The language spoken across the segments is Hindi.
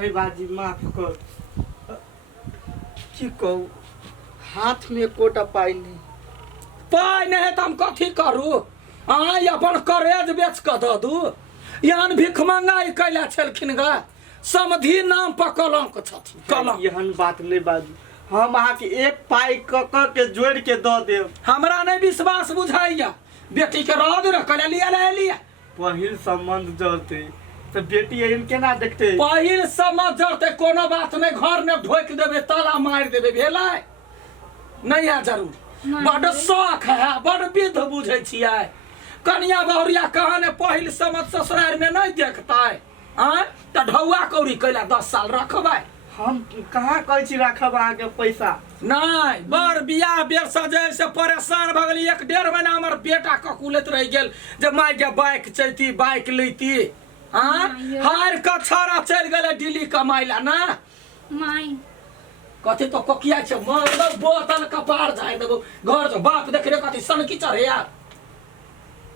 अरे बाजी माफ कर की कहू हाथ में कोटा पाई नहीं पाई नहीं तो हम कथी करू आई अपन करेज बेच के दऽ दू यान भिख मंगाई कैला छलखिन ग समधी नाम पर कलंक छथिन कलंक एहन बात नहीं बाजू हम अहाँके एक पाई के जोड़ के दऽ देब हमरा नहीं विश्वास बुझाइया बेटी के रह दे रख लिया पहिल संबंध जोड़ते तो बेटी एहन केना देखते पहिल समझ जरते कोनो बात नहीं घर में ढोक देबे ताला मार देबे भेलै नहीं है जरूर बड़ शौक है बड़ विध बुझे छियै कनिया बहुरिया कहने पहिल समझ ससुराल में नहीं देखता तो ढौआ कौड़ी कैला 10 साल रखबै हम कहाँ कहै छी रखब अहाँके पैसा नहीं बड़ बियाह बेर सजे से परेशान भ गेली 1.5 महीना हमर बेटा ककुलैत रह गेल जे माय के बाइक चैती बाइक लैती हार के छौड़ा चल गेलै दिल्ली कमाई ला ना माई कथी तो कोकिया छै मार बोतल कपार जाय देबो घर जो बाप देख रे कथी सन की चढ़े यार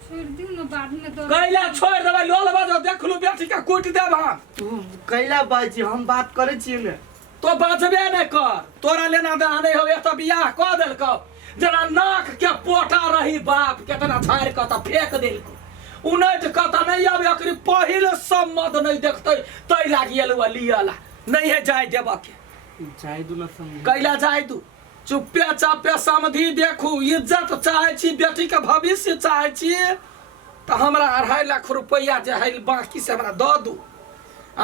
छोड़ दियो ना बाद में तो कैला छोड़ देबै लोल बाजो देखलू बेटी के कुट देब हम तू कैला बाजी हम बात करे छियै ने तो बचबे नहीं कर तोरा लेना देना नहीं हो तो बियाह कऽ देलको जना नाक के पोटा रही बाप केतना झाड़ के तो फेंक देलको उनट के तो नहीं आबे अकरी पहिल सम्मत नहीं देखते तै लागी एलुआ लियला नहीं है जाय देबा के जाय दू ना समझ कैला जाय दू चुप्पे चापे समधी देखू इज्जत चाहे छी बेटी के भविष्य चाहे छी तो हमरा 2.5 लाख रुपया जे है बाकी से हमरा दऽ दू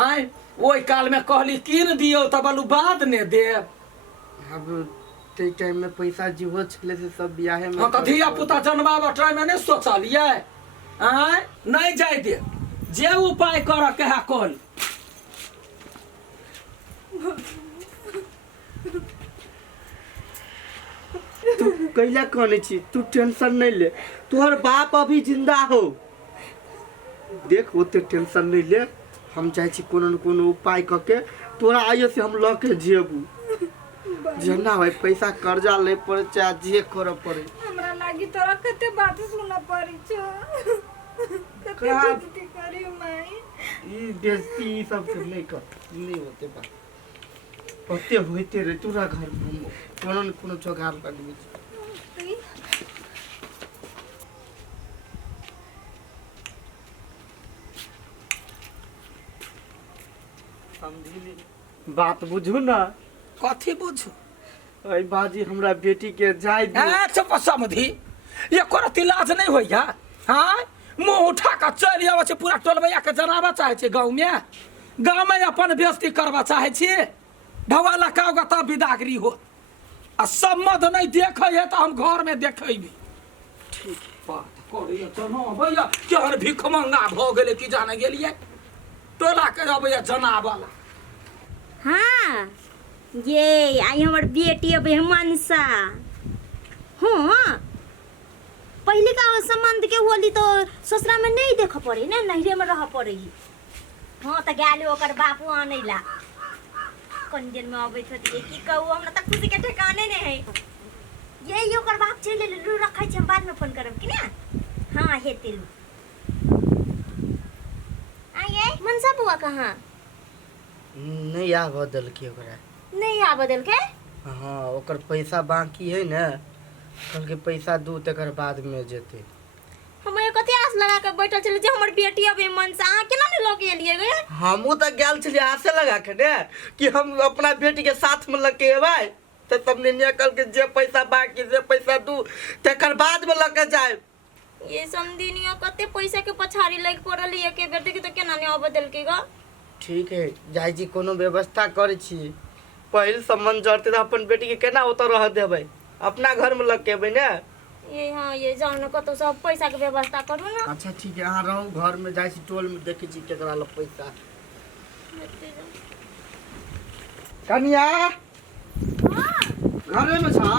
आय ओई काल में कहली कीन दियो तब बोलू बाद ने देब अब ते टाइम में पैसा जीवो छले से सब बियाहे में हाँ तो धिया पुता जन्माब टाइम में नहीं सोचलिए आय नहीं जाय दे जे उपाय कर कहा कल तू कैला कहने छी तू टेंशन नहीं ले तोहर बाप अभी जिंदा हो देख ओते टेंशन नहीं ले हम चाहे छी कोनो न कोनो उपाय करके तोरा आइयो से हम ल के जेबू जना भाई पैसा कर्जा ले पड़े चाहे जे करे पड़े हमरा लागी तोरा कते बात सुनना पड़ी छ कते बेइज्जती करी माई ई बेइज्जती ई सब के नहीं कर नहीं होते बात होते होते रे तोरा घर कोनो न कोनो जोगाड़ करबी समझी बात बुझू ना कथी बुझू अई बाजी हमरा बेटी के जाय दे चुप समधी ये करत इलाज नहीं होइया हाँ मुंह उठा के चल आवे छै पूरा टोलबैया के जनाबा चाहे छै गांव में अपन बेइज्जती करबा चाहे छी ढवा लकाओगा तब विदागरी हो आ सम्मत नहीं देखे है तो हम घर में देखेबी ठीक बात करिए जना भैया केहन भिख मंगा भ गेले कि जाने गेलिए टोला के अबैया जनावाला हाँ ये आई हमर बेटी अब मनसा हाँ पहले का संबंध के होली तो ससुरा में नहीं देख पड़े ना नहरे में रह पड़े हाँ तो गए ओकर बापू आने ला कौन दिन में अबे थी की कहू हमरा तक खुशी के ठिकाने नहीं है ये ओकर बाप चले लू रखै छै हम बाद में फोन करब कि ना हाँ हेते लू आये मनसा बुआ कहाँ नहीं आ बदल के ओकरा नहीं आ बदल के हाँ ओकर पैसा बाकी है ना कल के पैसा दू तकर बाद में जेते हम कते आस लगा के बैठल चले जे हमर बेटी अबे मन से आ केना ने लगे एलिए गे हमहू त गेल छलिए आसे लगा के ने कि हम अपना बेटी के साथ में लगे एबै त सबने निकल के जे पैसा बाकी जे पैसा दू तकर बाद में लगे जाए ये समदिनिया कते पैसा के पछाड़ी लग पड़ल है के बेटी के तो केना ने बदल के ग ठीक है जाय जी कोनो व्यवस्था करे छी पहिल संबंध जरते अपन बेटी के केना ओत रह देबै अपना घर में लग के एबै ने ये हाँ ये जाओ ना कतो सब पैसा के व्यवस्था करू ना अच्छा ठीक है अहाँ रहू घर में जाय छी टोल में देखे छी केकरा ल पैसा कन्या घरे में छा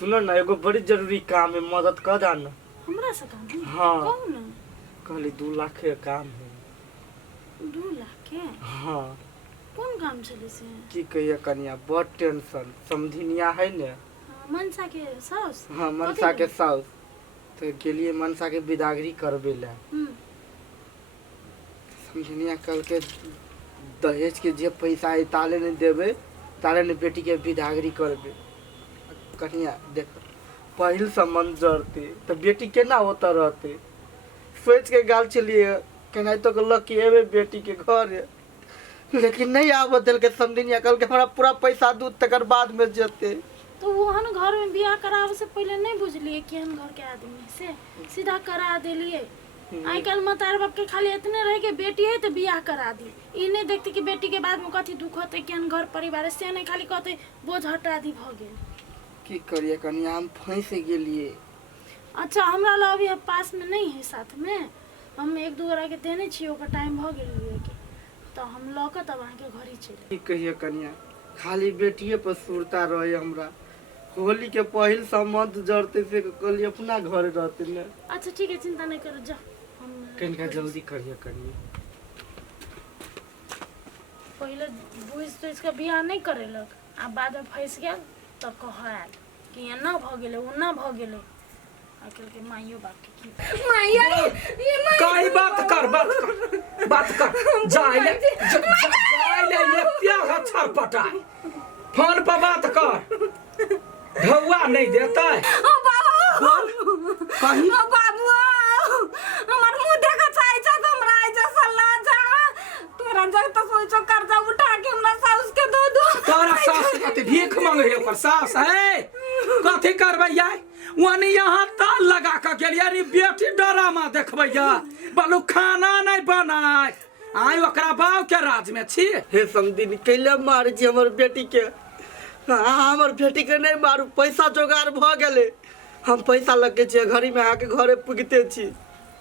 सुनो ना एगो बड़ी जरूरी काम है मदद कर दान हमरा से काम हाँ कौन कहली 2 लाख के काम है 2 लाख के हाँ कौन काम चले से की कहिए कन्या बहुत टेंशन समझिनिया है ने मनसा के सास हाँ मनसा के सास तो के लिए मनसा के विदागरी करबे ला समझनिया कल के दहेज के जे पैसा है ताले नहीं देवे, ताले ने बेटी के विदागरी करबे। कन्या देख पहिल संबंध जड़ते तो बेटी केना होता रहते, सोच के गाल चलिए केना तो लकी एवे बेटी के घर है, लेकिन नहीं आव दिल के समझनिया कल के हमारा पूरा पैसा दूध तकर बाद में जते। तो वहन घर में बियाह करावे से पहले नहीं बुझलिए कि हम घर के आदमी से सीधा करा देलिए। आई कल मतार बाप के खाली इतने रहे कि बेटी है तो बियाह करा दी, ई नहीं देखते कि बेटी के बाद में कथी दुख होते कि हम घर परिवार से नहीं खाली कहते बोझ हटा दी भ गेल। की करिए कन्या हम फंस गेलिए। अच्छा हमरा ला अभी पास में नहीं है, साथ में हम एक दो के देने छी, ओकर टाइम भ गेल लिए कि तो हम लौकत अब आके घर ही चले। की कहिए कन्या खाली बेटिए पर सुरता रहे हमरा, होली के पहिल संबंध जड़ते से कल अपना घर रहते न। अच्छा ठीक है चिंता नहीं करो, जा हम कनिका जल्दी करिए कन्या। पहले बुझ तो इसका बियाह नहीं करेलक, आ बाद में फंस गया तो कहल कि एना भ गेले ओना भ गेले। आजकल के माइयो बाप के की माइया ये काई बात कर जाए ले ये प्यार अच्छा पटाए फोन पर बात कर, ढौआ नहीं देता है। ओ बाबू कहीं ओ बाबू हमर मुंह देखा चाहे छ हमरा आइजा सल्ला जा तोरा जग तो सोचो कर्जा उठा के हमरा सास के दो दो। तोरा सास कथी भीख मांगे है, ओकर सास है कथी करबैया वनी यहाँ ताल लगा के गेलिया रे बेटी डरामा देखबैया बलू खाना नहीं बनाए आई ओकरा बाव के राज में छी। हे समदिन कैले मार छी हमर बेटी के, हमर बेटी के नहीं मारू, पैसा जोगाड़ भ गेले, हम पैसा लगे छी घड़ी में आके घरे पुगते छी,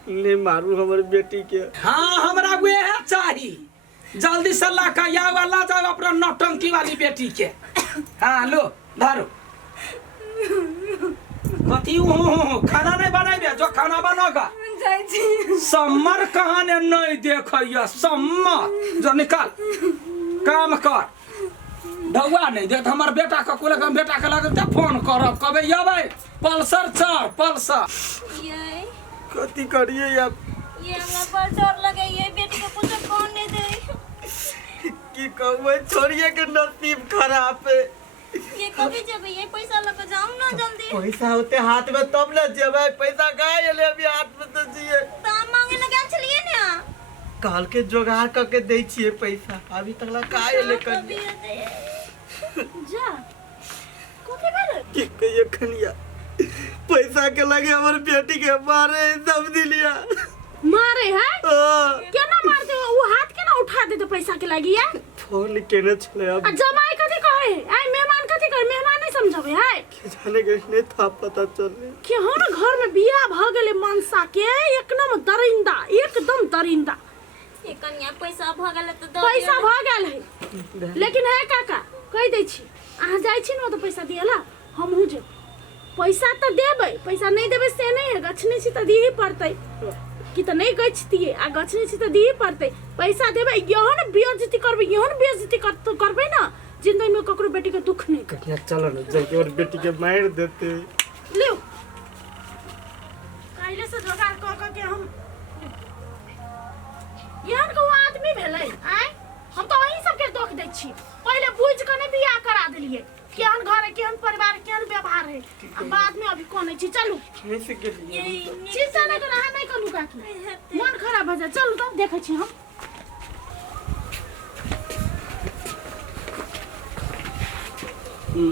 नहीं मारू हमर बेटी के। हाँ हमरा वे चाहिए जल्दी से ला का या वाला जाओ अपना नौटंकी वाली बेटी के। हाँ लो धरो कथी खाना नहीं बनाइबे, जो खाना बनोगा सम्मर कहाँ ने नहीं देखैया सम्मर जो निकाल काम कर। ढौआ नहीं देत हमर बेटा का कुल हम बेटा के लगे फोन करब कबे अबै पल्सर चढ़ पल्सर। ये कथी करिए अब, ये हमरा पर डर लगे, ये बेटी को कुछ कौन नहीं दे। की कहबै छोड़िए के नसीब खराब है। ये कभी जब ये पैसा लेके जाऊं ना जल्दी, पैसा होते हाथ में तब न जेबै, पैसा कहाँ ले अभी हाथ में तो जिए। तो हम मांगे ना क्या चलिए ना काल के जोगाड़ करके दे छिए पैसा, अभी तक ला कहाँ ले कर कभी जा कोके बारे की कहिए कनिया पैसा के लगे हमर बेटी के मारे सब दिलिया मारे है क्या ना मारते हो, वो हाथ के ना उठा दे तो पैसा के लगी है। फोन केने चले अब जमाई कथी कहे आई मेहमान कथी कहे, मेहमान नहीं समझबे है जाने के नहीं था पता चले कि हर घर में बियाह भ गेले मनसा के एकदम दरिंदा एकदम दरिंदा। ये कन्या पैसा भ गेल त पैसा भ गेल है, लेकिन है काका कह दै छी अहाँ जाइ छी न तो पैसा दियला हमहू जे पैसा तो देबै, पैसा नहीं देबै से नहीं है, गछनी छी तो दिही पड़तै कि तो नहीं गछतिए आ गछनी छी तो दिही पड़तै। पैसा देबै यहन बेइज्जती करबै, यहन बेइज्जती करबै ना जिंदगी में ककरो बेटी के दुख नहीं कर। कन्या चलो न जाके और बेटी के मार देते ले काइले से जोगाड़ क के हम यहन को आदमी भेलै आय हम तो वही सब के दोख दै छी, पहले बुझ के नहीं बियाह करा देलिए केहन घर है केहन परिवार केहन व्यवहार है, अब बाद में अभी कोन छी चलू कैसे के लिए चिंता नहीं कर नहीं करू काकी मन खराब हो जाए, चलू तो देखै छी हम।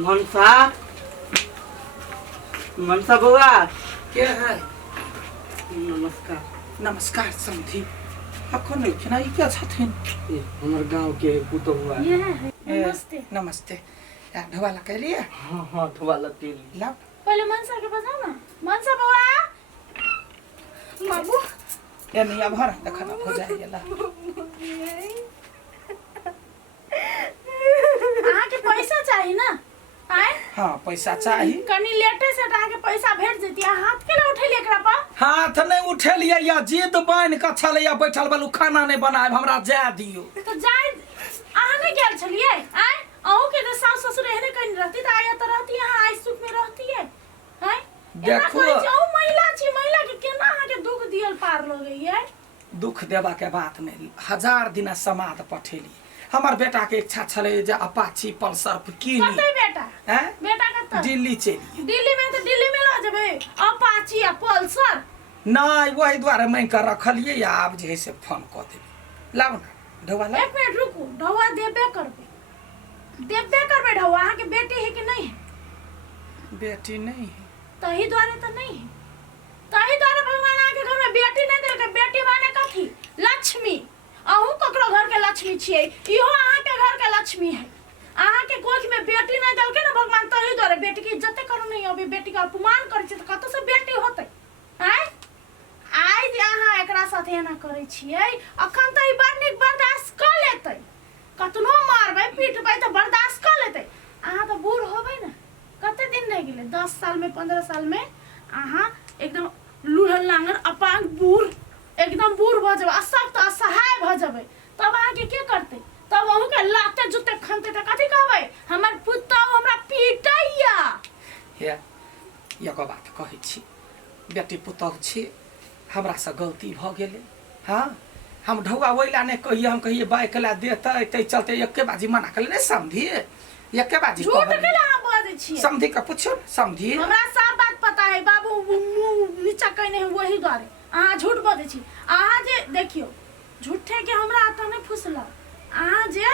मनसा मनसा बउआ के है नमस्कार। नमस्कार समधी अखन नहीं खना ई क्या छथिन ए, हमर गांव के पुतो हुआ ये है नमस्ते। नमस्ते या ढवा ला लिए हाँ हाँ धवाला तेल ला पहले मनसा के बजाओ ना, मनसा बउआ बाबू ये नहीं अब हर देखना हो जाएगा ला अहाँ के पैसा चाहिए ना आय हाँ पैसा चाहिए कनी लेटे से अहाँ के पैसा भेज देती, हाथ के ले उठेली एकरा पर हाथ नहीं उठेलिए या जिद बांध के छलैया बैठल बलू खाना नहीं बनाए हमरा जा दियो तो जाए अहाँ नहीं गेल छलिए आय अहू के तो सास ससुर एहने कहीं रहती तो आया तो रहती यहाँ आई सुख में रहती है आय देखो जो महिला छी, महिला के केना अहाँ के दुख दियल पार लगे है। दुख देबा के बात नहीं 1000 दिन समाद पठेली हमार बेटा के इच्छा छले जे अपाची पल्सर कीनी कतै बेटा हैं बेटा कतै दिल्ली चली दिल्ली में तो दिल्ली में ला जबे अपाची आ पल्सर नहीं वही द्वारा मैं कर रखलिए या आप जे से फोन कर देबे लाओ ना ढवा ला एक मिनट रुकू ढौआ देबे करबे ढौआ अहाँ के बेटी है कि नहीं है बेटी नहीं है तही द्वारे तो नहीं है तही द्वारे भगवान आके घर में बेटी नहीं देलकै बेटी माने कथी लक्ष्मी अहूँ ककरो घर के लक्ष्मी छियै इहो अहाँ के घर के लक्ष्मी है अहाँ के कोख में बेटी नहीं देलकै ना भगवान तही द्वारे बेटी की इज्जत करो नहीं अभी बेटी का अपमान करै छै त कतौ से बेटी होतै हैं आज अहाँ एकरा साथे एना करै छियै अखन त ई बड़ नीक बर्दाश्त क लेतै कतनो मारबै पीटबै त बर्दाश्त क लेतै अहाँ त बूढ़ होबै ना कते दिन रह गेलै 10 साल में 15 साल में अहाँ एकदम लूढ़ल लांगर अपांग बूढ़ एकदम बूढ़ भ जेबै असक्त असहाय भ जेबै तब अहाँ के के करतै तब अहूँ के लाते जुते खनतै त कथी कहबै हमर पुतौ हमरा पीटैया हे एगो बात कहै छी बेटी पुतहु छी हमरा से गलती भ गेलै हाँ हम ढौआ ओइला नहीं कहिए हम कहिए बाइक ला देते ते चलते एके बाजी मना कर नहीं समझी एके बाजी झूठ के ला बाजै छियै समझी का पूछो समझी हमरा सब बात पता है बाबू मुंह नीचा कहने है वही द्वारे अहाँ झूठ बजै छी अहाँ जे देखियो झूठे के हमरा आता नहीं फुसला अहाँ जे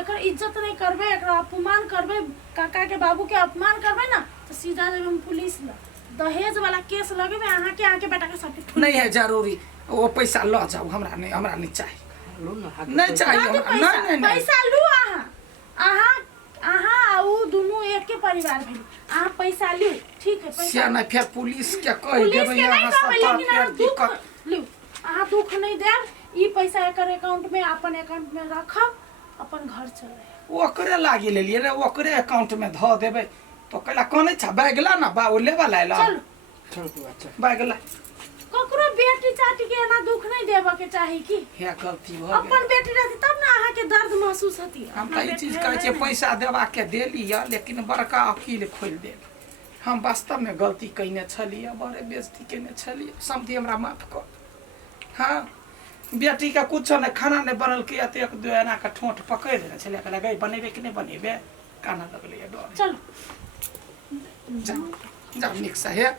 एकर इज्जत नहीं करबे एकरा अपमान करबे काका के बाबू के अपमान करबे ना तो सीधा जब हम पुलिस ला दहेज वाला केस लगेबे अहाँ के बेटा के सब नहीं है जरूरी वो पैसा ल जाओ हमरा नहीं चाहिए नहीं चाहिए नहीं पैसा लू अहाँ उ दुनू एक के परिवार भेल अहाँ पैसा लियो ठीक है पैसा से नहीं फिर पुलिस के कह पुलिस देबै के यहाँ नहीं सब कहबै लेकिन अहाँ दुख दिक्कत लियो अहाँ दुख नहीं देब ई पैसा एकर अकाउंट में अपन अकाउंट में रखब अपन घर चले ओकरे लागी लेलिए रे ओकरे अकाउंट में ध देबै तो कहला कोने छ बैगला ना बा ओ लेवा लाइला चल चल तू अच्छा बैगला ककरो बेटी चाटी के एना दुख नहीं देबा के चाही की हे गलती भ अपन गेल बेटी रहती तब ना अहाँ के दर्द महसूस होती हम तो ई चीज कहै छै पैसा देवा के देली है लेकिन बड़का अकील खोल देल हम वास्तव में गलती कइने छलिए बड़े बेइज्जती केने छलिए समझी हमरा माफ कर हाँ बेटी का कुछ नहीं खाना नहीं बनल के अते एक दो एना का ठोंठ पकड़ देने छले कहला गई बनेबे कि नहीं बनेबे काना लगले डर चलो जा निक से है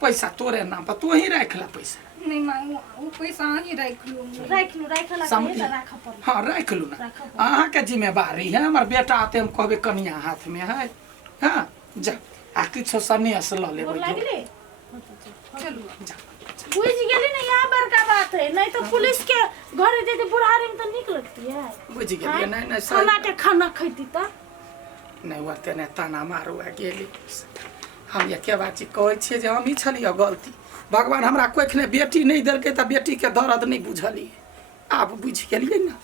पैसा तोरे नाम पर तू ही रख ला पैसा नहीं मांगू वो पैसा ही रख लूँ राखला समझी राख पर हाँ रख लू ना रखब। अहाँ के जिम्मेवारी है हमार बेटा आते हम कहबे कनिया हाथ में है हाँ जा आ किछो सन्यास ल लेबै और जो लागले चलो जा बुझ गेली ना यहाँ बड़का बात है नहीं तो पुलिस के घर दे बुढ़ारी में तो निक लगती है बुझ गेलिए नहीं नहीं खाना सही के खाना खैती तो नहीं ओते ने ताना मारू आ गेली हम एके बात कहै छियै जे हम ही छलिए गलती भगवान हमरा कोई बेटी नहीं देलकै तऽ बेटी के दर्द नहीं बुझलिए आब बुझ गेलिए ना